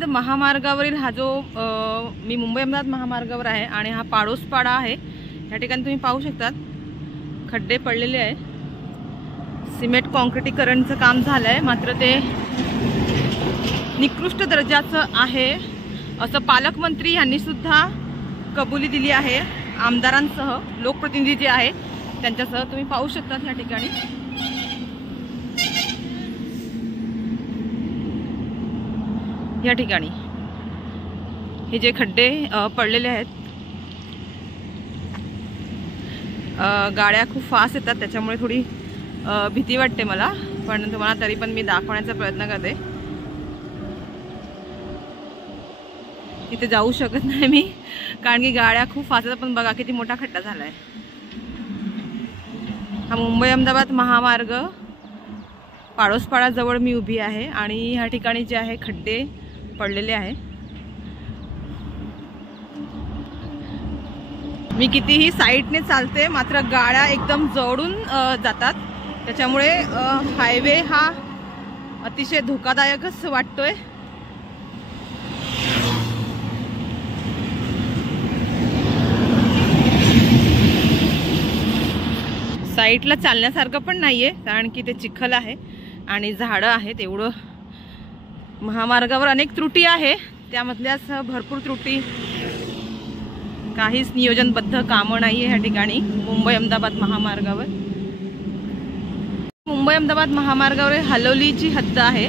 अहमदाबाद महामार्गावरील हा जो मी मुंबई अहमदाबाद महामार्गावर आहे आणि हा पाडोसपाडा आहे। या ठिकाणी तुम्ही पाहू शकतात खड्डे पडलेले आहे। सिमेंट काँक्रिटीकरणचं काम झालंय, मात्र ते निकृष्ट दर्जाचं आहे असं पालकमंत्री यांनी सुद्धा कबुली दिली आहे। आमदारांसह लोकप्रतिनिधी जे आहे त्यांच्यासह तुम्ही पाहू शकता या ठिकाणी हे जे खड्डे पडलेले आहेत, गाड्या खूप फास्ट येतात त्याच्यामुळे थोडी भीती वाटते मला, पण तुम्हाला तरी पण मी दाखवण्याचा प्रयत्न करते। इथे जाऊ शकत नाही मी कारण की गाड्या खूप फास्ट येतात, पण बघा किती मोठा खड्डा झालाय। हा मुंबई अहमदाबाद महामार्ग पाडोसपाडा जवळ मी उभी आहे आणि ह्या ठिकाणी जे आहे खड्डे पडलेले आहे। मी कितीही साईडने चालते मात्र गाड्या एकदम जवळून जातात, त्याच्यामुळे हायवे हा अतिशय धोकादायकच वाटतोय। साईडला चालण्यासारखं पण नाहीये कारण की ते चिखल आहे आणि झाडं आहेत। एवढं महामार्गावर अनेक त्रुटी आहे, त्यामधल्याच भरपूर त्रुटी, काहीच नियोजनबद्ध कामं नाहीये ह्या ठिकाणी मुंबई अहमदाबाद महामार्गावर। मुंबई अहमदाबाद महामार्गावर हलोलीची हद्द आहे।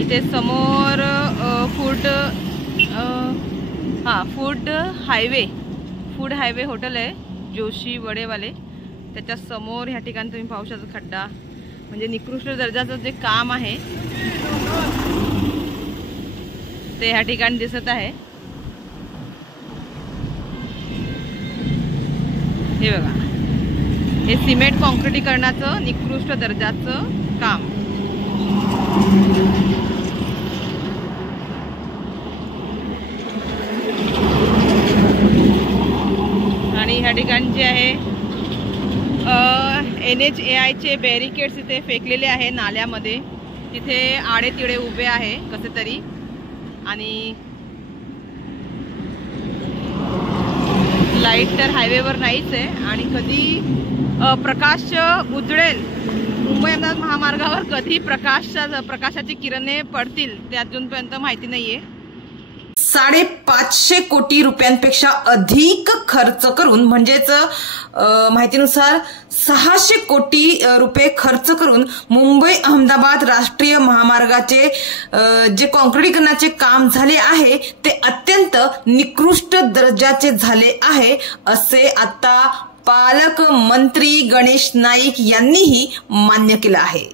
इथे समोर फूड हायवे हॉटेल आहे जोशी वडेवाले, त्याच्या समोर ह्या ठिकाणी तुम्ही पाहू शकता खड्डा, म्हणजे निकृष्ट दर्जाचं जे काम आहे ते ह्या ठिकाणी दिसत आहे। हे बघा, हे सिमेंट काँक्रिटीकरणाचं निकृष्ट दर्जाचं काम। आणि ह्या ठिकाणी जे आहे NHAI चे बॅरिकेड्स इथे फेकलेले आहे नाल्यामध्ये, तिथे आडे तिडे उभे आहे कसे तरी, आणि लाईट तर हायवेवर नाहीच आहे। आणि कधी प्रकाश उजळेल मुंबई अहमदाबाद महामार्गावर, कधी प्रकाशाची किरणे पडतील ते अजूनपर्यंत माहिती नाहीये। 550 कोटी रुपयांपेक्षा अधिक खर्च करून, म्हणजेच माहितीनुसार 600 कोटी रुपये खर्च करून मुंबई अहमदाबाद राष्ट्रीय महामार्गाचे जे काँक्रिटीकरणाचे काम झाले आहे ते अत्यंत निकृष्ट दर्जाचे झाले आहे असे आता पालकमंत्री गणेश नाईक यांनीही मान्य केलं आहे।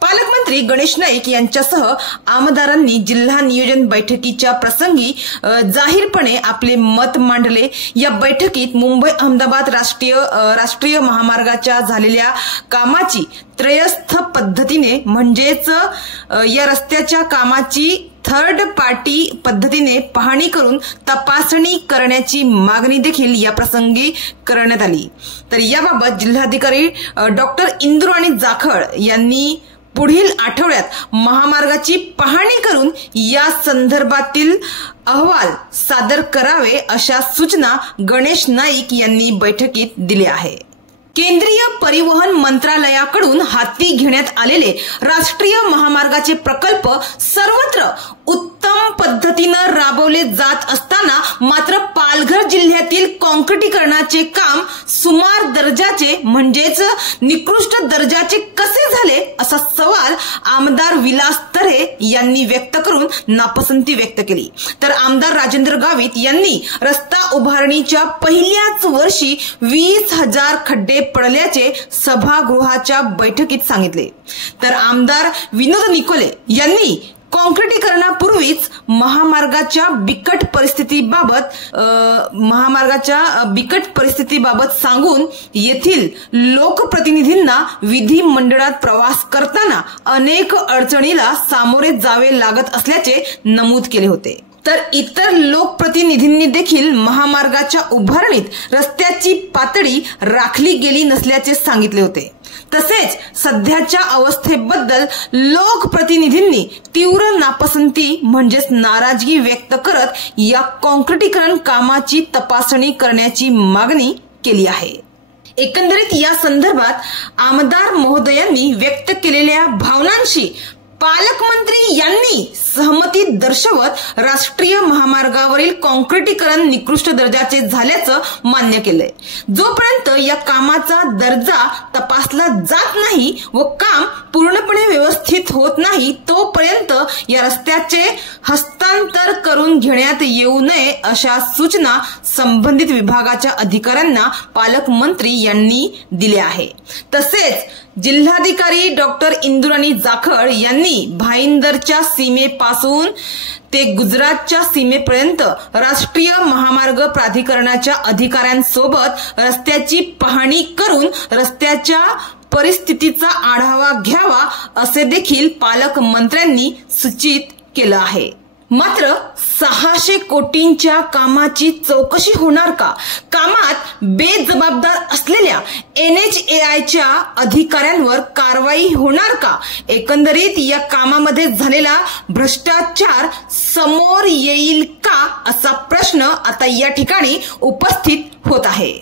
पालकमंत्री गणेश नाईक यांच्यासह आमदारांनी जिल्हा नियोजन बैठकीच्या प्रसंगी जाहीरपणे आपले मत मांडले। या बैठकीत मुंबई अहमदाबाद राष्ट्रीय महामार्गाच्या झालेल्या कामाची त्रयस्थ पद्धतीने, म्हणजेच या रस्त्याच्या कामाची थर्ड पार्टी पद्धतीने पाहणी करून तपासणी करण्याची मागणी देखील या प्रसंगी करण्यात आली। तर याबाबत जिल्हाधिकारी डॉक्टर इंद्राणी जाखड यांनी पुढील आठवड्यात महामार्गाची पाहणी करून या संदर्भातील अहवाल सादर करावे अशा सूचना गणेश नाईक यांनी बैठकीत दिल्या आहे। केंद्रीय परिवहन मंत्रालयाकडून हाती घेण्यात आलेले राष्ट्रीय महामार्गाचे प्रकल्प सर्वत्र उत्तम पद्धतीने राबवले जात असताना मात्र पालघर जिल्ह्यातील काँक्रिटीकरणाचे काम सुमार दर्जाचे, म्हणजेच निकृष्ट दर्जाचे कसे झाले असा सवाल आमदार विलास तरे यांनी व्यक्त करून नापसंती व्यक्त केली। तर आमदार राजेंद्र गावित यांनी रस्ता उभारणीच्या पहिल्याच वर्षी 20,000 खड्डे पडल्याचे सभागृहाच्या बैठकीत सांगितले। तर आमदार विनोद निकोले यांनी काँक्रिटीकरणापूर्वीच महामार्गाच्या बिकट परिस्थितीबाबत सांगून येथील लोकप्रतिनिधींना विधिमंडळात प्रवास करताना अनेक अडचणीला सामोरे जावे लागत असल्याचे नमूद केले होते। तर इतर लोकप्रतिनिधींनी देखील महामार्गाच्या उभारणीत रस्त्याची पातळी राखली गेली नसल्याचे सांगितले होते. तसेच सध्याच्या अवस्थेबद्दल लोकप्रतिनिधींनी तीव्र नापसंती म्हणजेच नाराजगी व्यक्त करत या काँक्रिटीकरण कामाची तपासणी करण्याची मागणी केली आहे. एकंदरीत या संदर्भात आमदार महोदयांनी व्यक्त केलेल्या भावनांशी पालकमंत्री यांनी सहमती दर्शवत राष्ट्रीय महामार्गावरील काँक्रिटीकरण निकृष्ट दर्जाचे झाल्याचं मान्य केलंय. जोपर्यंत या कामाचा दर्जा तपासला जात नाही व काम पूर्णपणे व्यवस्थित होत नाही तोपर्यंत या रस्त्याचे हस्तांतर करून घेण्यात येऊ नये अशा सूचना संबंधित विभागाच्या अधिकाऱ्यांना पालकमंत्री यांनी दिल्या आहे. तसेच जिल्हाधिकारी डॉक्टर इंदुराणी जाखड यांनी भाईंदरच्या सीमेपासून ते गुजरातच्या सीमेपर्यंत राष्ट्रीय महामार्ग प्राधिकरणाच्या अधिकाऱ्यांसोबत रस्त्याची पाहणी करून रस्त्याच्या परिस्थितीचा आढावा घ्यावा असे देखील पालकमंत्र्यांनी सूचित केलं आहे. मात्र 600 कोटींच्या कामाची चौकशी होणार का? कामात बेजबाबदार असलेल्या NHAIच्या अधिकाऱ्यांवर कारवाई होणार का? एकंदरीत या कामामध्ये झालेला भ्रष्टाचार समोर येईल का असा प्रश्न आता या ठिकाणी उपस्थित होत आहे.